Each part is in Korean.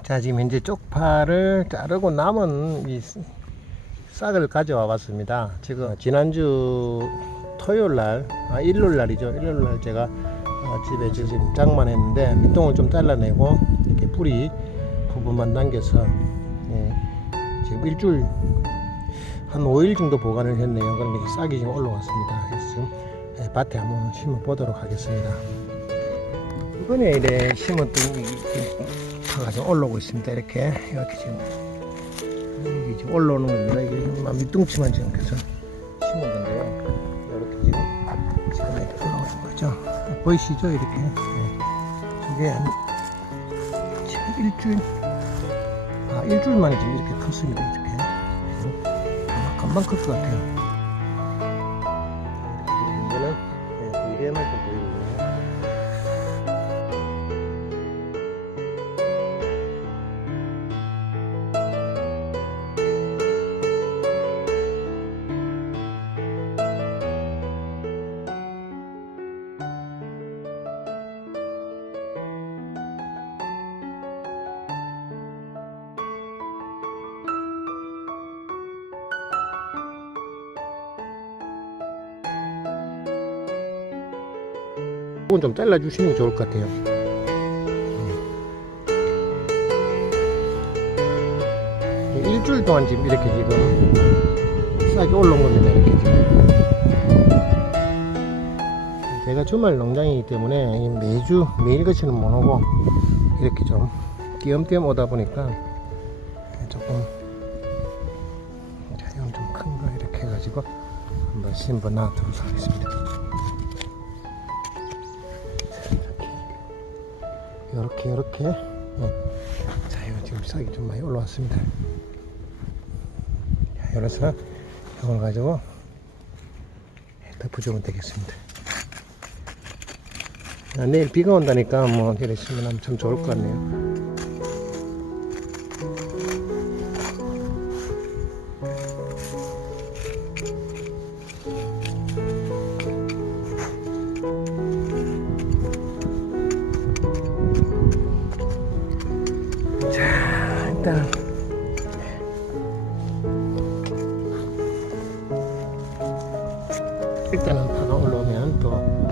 자 지금 현재 쪽파를 자르고 남은 이 싹을 가져와 봤습니다. 지금 지난주 토요일 날, 아 일요일 날이죠. 일요일 날 제가 어, 집에 지금 장만했는데 밑동을 좀 잘라내고 이렇게 뿌리 부분만 남겨서 예, 지금 일주일 한 5일 정도 보관을 했네요. 그럼 이렇게 싹이 지금 올라왔습니다. 그래서 지금 예, 밭에 한번 심어 보도록 하겠습니다. 이번에 이래 심었던 좀 올라오고 있습니다. 이렇게 이렇게 지금 이게 지금 올라오는 겁니다. 이게 막 밑둥치만 지금 계속 심은 건데요. 이렇게 지금 지금 이렇게 올라오는 거죠. 보이시죠? 이렇게 네. 저게 한 지금 일주일 아 일주일 만에 지금 이렇게 컸습니다. 이렇게 아마 금방 클 것 같아요. 이렇게 이거는 네, 이래만큼 보이거든요. 이건 좀 잘라주시는 게 좋을 것 같아요. 음. 일주일 동안 지금 이렇게 지금 싹이 올라온 겁니다. 이렇게 지금. 제가 주말 농장이기 때문에 이 매주 매일같이는 못 오고 이렇게 좀 띄엄띄엄 오다 보니까 조금 자연 좀큰 거 이렇게 해가지고 한번 심어 놔두도록 하겠습니다. 이렇게 이렇게. 예. 자 이거 지금 싹이 좀 많이 올라왔습니다. 자 이래서 이걸 가지고 예, 덮어주면 되겠습니다. 아, 내일 비가 온다니까 뭐 이래 심으면 참 좋을 것 같네요 자 일단. 일단은 파가 올라오면 또.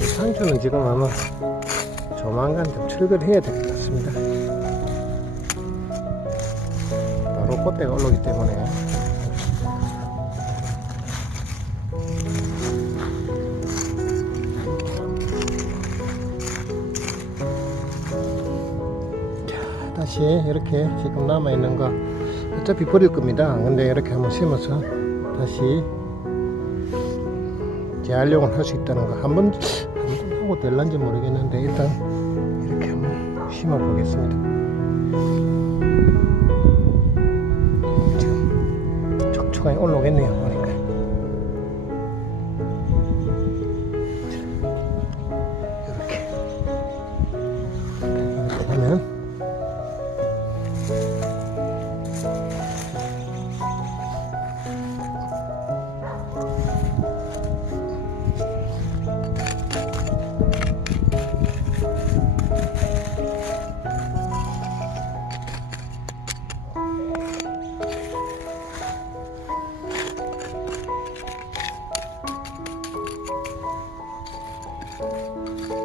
이 상추는 지금 아마 조만간 좀 철거해야 될 것 같습니다. 바로 꽃대가 올라오기 때문에 자, 다시 이렇게 지금 남아있는 거 어차피 버릴 겁니다. 근데 이렇게 한번 심어서 다시 재활용을 할 수 있다는 거 한번 한번 하고 될란지 모르겠는데 일단 이렇게 한번 심어 보겠습니다. 지금 촉촉하게 올라오겠네요.